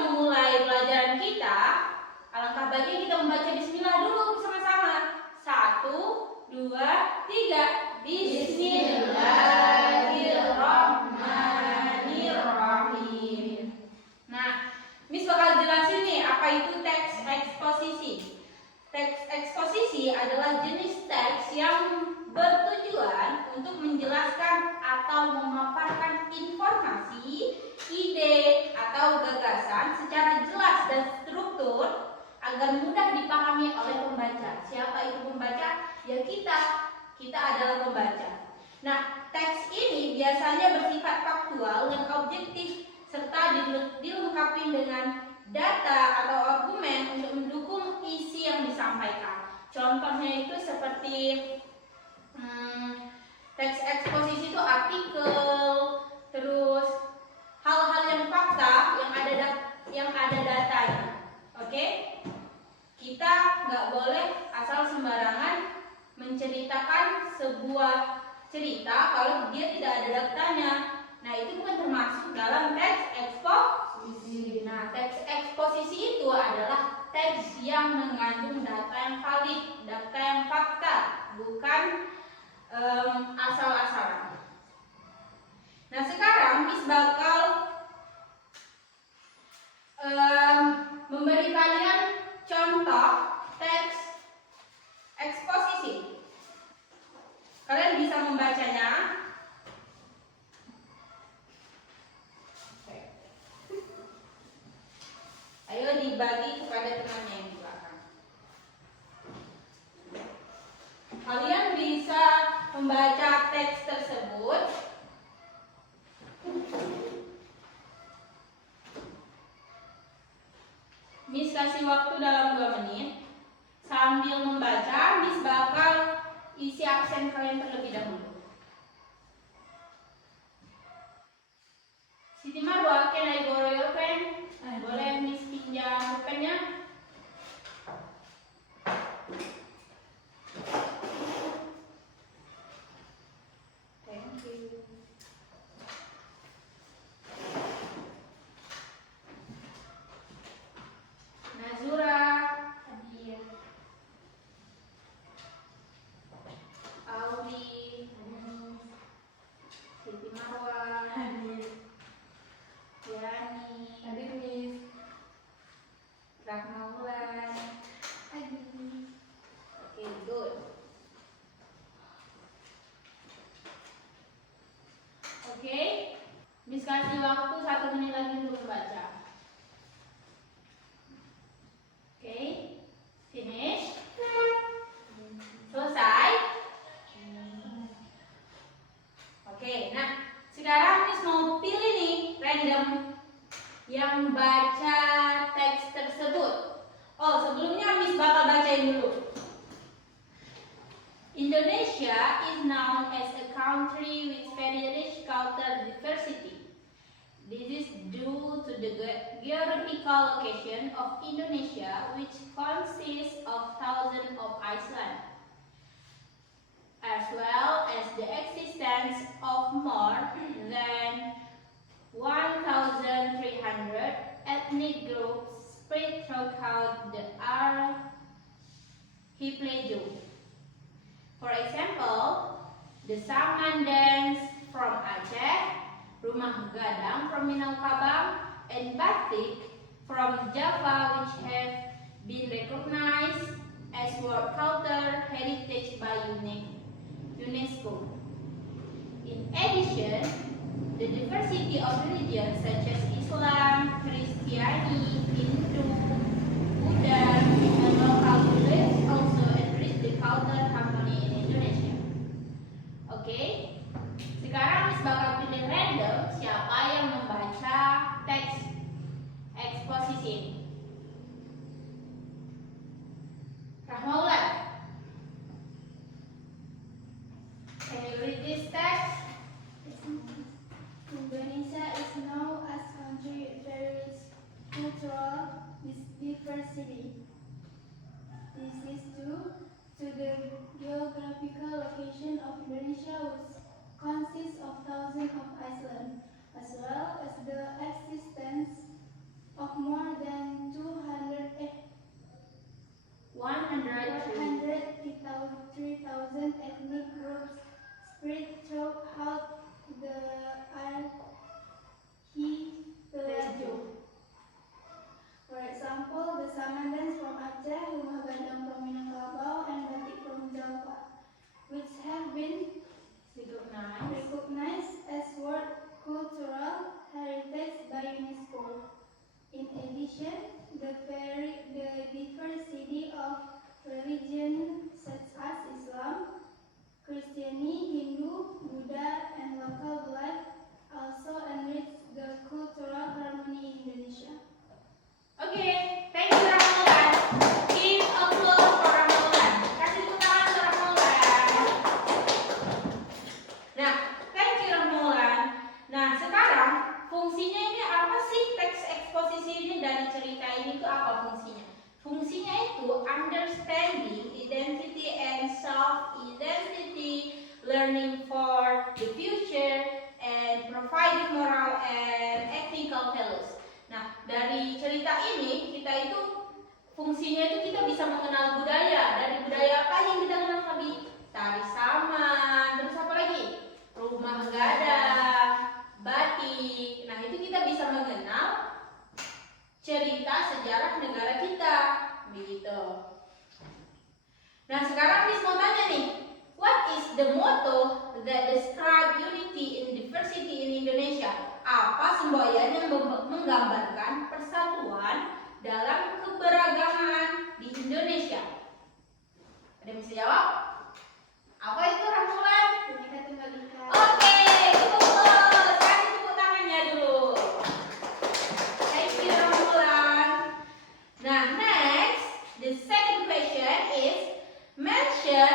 memulai pelajaran kita, alangkah baiknya kita membaca bismillah dulu bersama-sama. 1, 2, 3. Bismillahirrahmanirrahim. Nah, Miss bakal jelasin nih apa itu teks eksposisi. Teks eksposisi adalah jenis teks yang bertujuan untuk menjelaskan atau memaparkan informasi, ide, atau gagasan secara jelas dan struktur agar mudah dipahami oleh pembaca. Siapa itu pembaca? Ya kita adalah pembaca. Nah, teks ini biasanya bersifat faktual dan objektif serta dilengkapi dengan data atau argumen untuk mendukung isi yang disampaikan. Contohnya itu seperti teks eksposisi itu artikel, terus hal-hal yang fakta yang ada datanya. Oke? Kita nggak boleh asal sembarangan menceritakan sebuah cerita kalau dia tidak ada datanya. Nah, itu bukan termasuk dalam teks eksposisi. Nah, teks eksposisi itu adalah teks yang mengandung data yang valid, data yang fakta, bukan asal-asalan. Nah, sekarang Miss bakal memberi kalian contoh teks eksposisi. Kalian bisa membacanya. Ayo dibagi kepada temannya yang di belakang. Kalian bisa membaca teks tersebut. Miss kasih waktu dalam 2 menit. Sambil membaca, Miss bakal isi absen kalian terlebih dahulu. Siti Marwa, can I borrow your pen? Boleh Miss pinjam pennya? Thank you. Nazura, hadir. Audi, Siti Marwa, hadir. Yani, hadir Miss. Rahmaulan, hadir. Oke, good. Oke, Miss kasih waktu 1 menit lagi untuk membaca. Oke, finish. Selesai. Oke, nah sekarang Miss mau pilih nih random yang baca teks tersebut. Oh, sebelumnya Miss bakal bacain dulu. Indonesia is known as a country with very rich cultural diversity. This is due to the geographical location of Indonesia, which consists of thousands of islands, as well as the existence of more than 1,300 ethnic groups spread throughout the archipelago. For example, the Samandans from Aceh, Rumah Gadang from Minangkabau, and Batik from Java, which have been recognized as World Cultural Heritage by UNESCO. In addition, the diversity of religions such as Islam, Christianity, Hindu, Buddha, and local beliefs also enrich the cultural harmony in Indonesia. Oke, sekarang Miss bakal pilih random siapa yang membaca teks eksposisi ini. Rahmaulan, can you read this text? Indonesia is known as country with very cultural diversity. This is due to the geographical location of Indonesia, which consists of thousands of islands, as well as the existence of more kita ini tuh apa fungsinya? Fungsinya itu understanding identity and self-identity, learning for the future, and providing moral and ethical values. Nah, dari cerita ini kita itu fungsinya itu kita bisa mengenal budaya. Dari budaya apa yang kita kenal tadi? Tari saman, terus apa lagi? Rumah gadang, batik. Nah, itu kita bisa mengenal cerita sejarah negara kita, begitu. Nah, sekarang Miss mau tanya nih, what is the motto that describe unity in diversity in Indonesia? Apa semboyan yang menggambarkan persatuan dalam keberagaman di Indonesia? Ada yang bisa jawab? Apa itu, Rahmulan? Bineka Tunggal Ika. Oke, betul. Kasih tepuk tangannya dulu. Thank you, Rahmulan. Nah, next, the second question is mention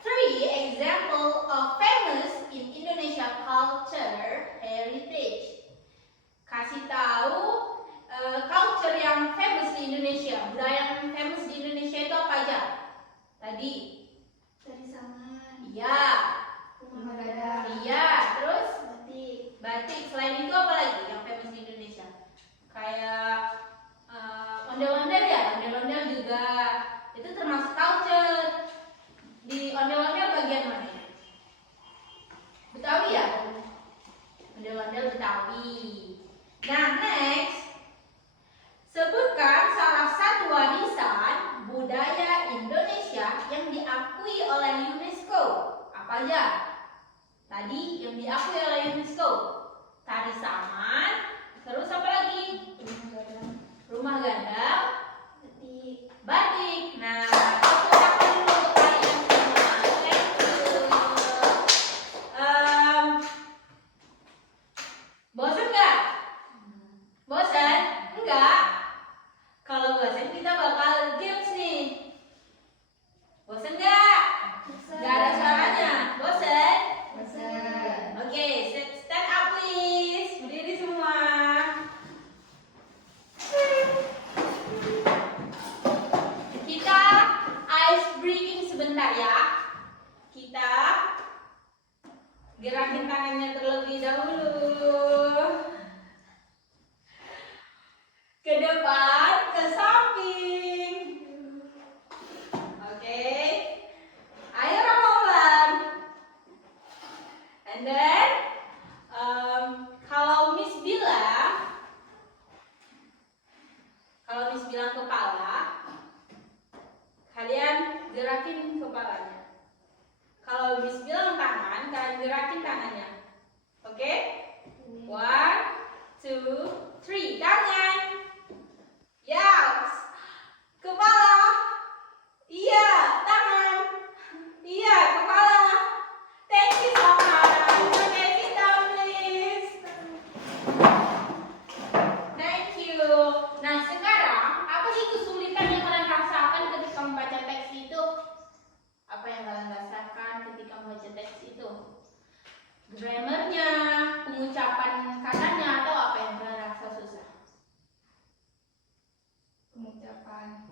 3 example of famous in Indonesia culture heritage. Kasih tahu culture yang famous di Indonesia. Budaya yang famous di Indonesia itu apa aja? Tadi. Tari saman. Iya. Rumah gadang. Iya. Terus Batik. batik. Selain itu apa lagi yang famous di Indonesia? Kayak ondel-ondel ya. Ondel-ondel juga itu termasuk culture. Di ondel-ondel bagian mana ya? Betawi ya? Ondel-ondel Betawi. Nah, next. Sebutkan salah satu warisan budaya Indonesia yang diakui oleh UNESCO. Apa aja? Tadi yang diakui oleh UNESCO. Tari saman. Terus apa lagi? Rumah gadang. Rumah gadang. Batik. Batik. Nah, tepuk tangan dulu untuk kalian semua. Thank you. Bosan nggak? Bosan? Enggak. Kalau bosan kita bakal games nih. Bosan nggak? Nggak ada suaranya. Bosan? Bosan. Oke, stand up please. Berdiri semua. Kita ice breaking sebentar ya. Kita gerakin tangannya terlebih dahulu. Ke depan, ke samping. Oke. Ayo Rahman. And then kalau Miss bilang kepala, kalian gerakin kepalanya. Kalau Miss bilang tangan, kalian gerakin tangannya. Oke? 1, 2, 3, tangan. Yes. Kepala. Iya, tangan. Iya, kepala. Thank you so much. Okay, sit down please. Thank you. Nah, sekarang apa sih kesulitan yang kalian rasakan ketika membaca teks itu? Apa yang kalian rasakan ketika membaca teks itu? Grammarnya, pengucapan katanya, atau apa yang kalian rasa susah?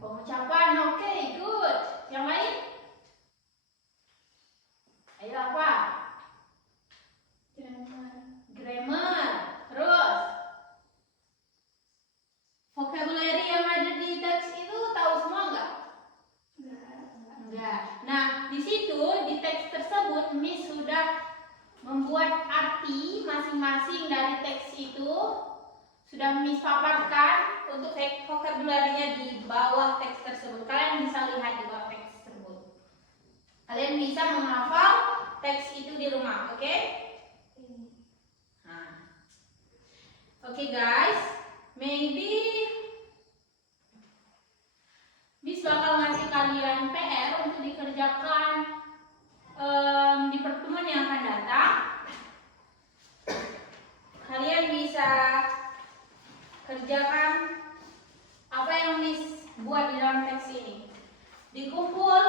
Pengucapan, oke, good. Yang lain? Ayo apa? Grammar. Terus? Vocabulary yang ada di teks itu tahu semua nggak? Enggak. Nah, di situ di teks tersebut Miss sudah membuat arti masing-masing dari teks itu, sudah Miss paparkan untuk vocabulary-nya di bawah teks tersebut. Kalian bisa lihat di bawah teks tersebut. Kalian bisa menghafal teks itu di rumah, oke? Nah. Oke guys, maybe Miss bakal ngasih kalian PR untuk dikerjakan di pertemuan yang akan datang. Kalian bisa kerjakan apa yang Miss buat di dalam teks ini. Dikumpul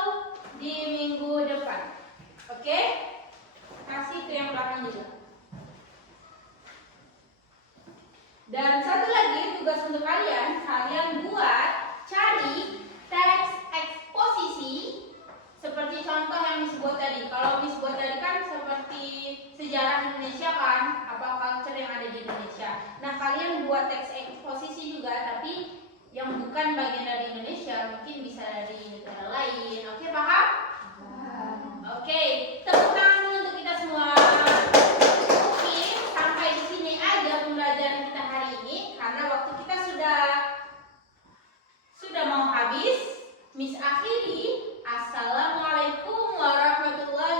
di minggu depan. Oke? Kasih ke yang belakang juga. Dan satu lagi tugas untuk kalian, kalian membuat teks eksposisi juga, tapi yang bukan bagian dari Indonesia, mungkin bisa dari negara lain. Oke, paham? Oke, tepuk tangan dulu untuk kita semua. Mungkin sampai di sini aja pembelajaran kita hari ini, karena waktu kita sudah mau habis. Miss akhiri. Assalamualaikum warahmatullahi